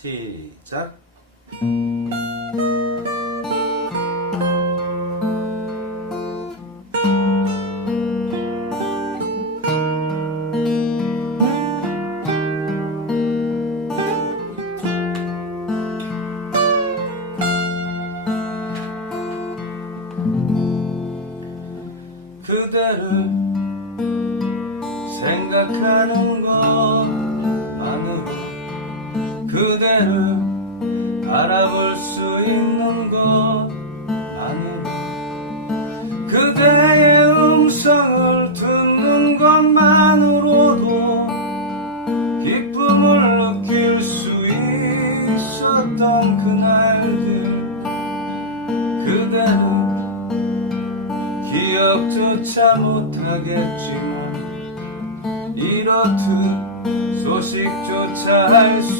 시작. 그대를 생각하는 것만으로 그대를 알아볼 수 있는 것만으로 그대의 음성을 듣는 것만으로도 기쁨을 느낄 수 있었던 그날들. 그대는 기억조차 못하겠지만 이렇듯 소식조차 알수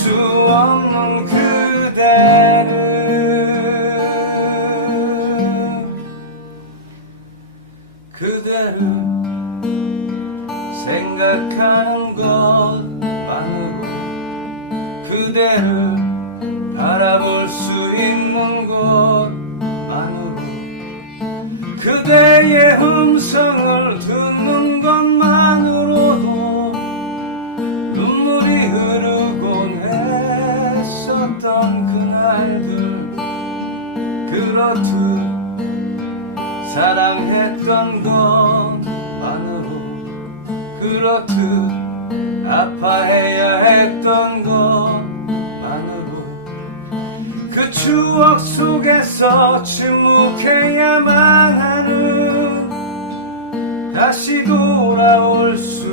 생각하는 것만으로 그대를 알아볼 수 있는 것만으로 그대의 음성을 듣는 것만으로도 눈물이 흐르곤 했었던 그날들 그렇듯 사랑했던 것만으로 그렇듯 아파해야 했던 것만으로 그 추억 속에서 침묵해야만 하는 다시 돌아올 수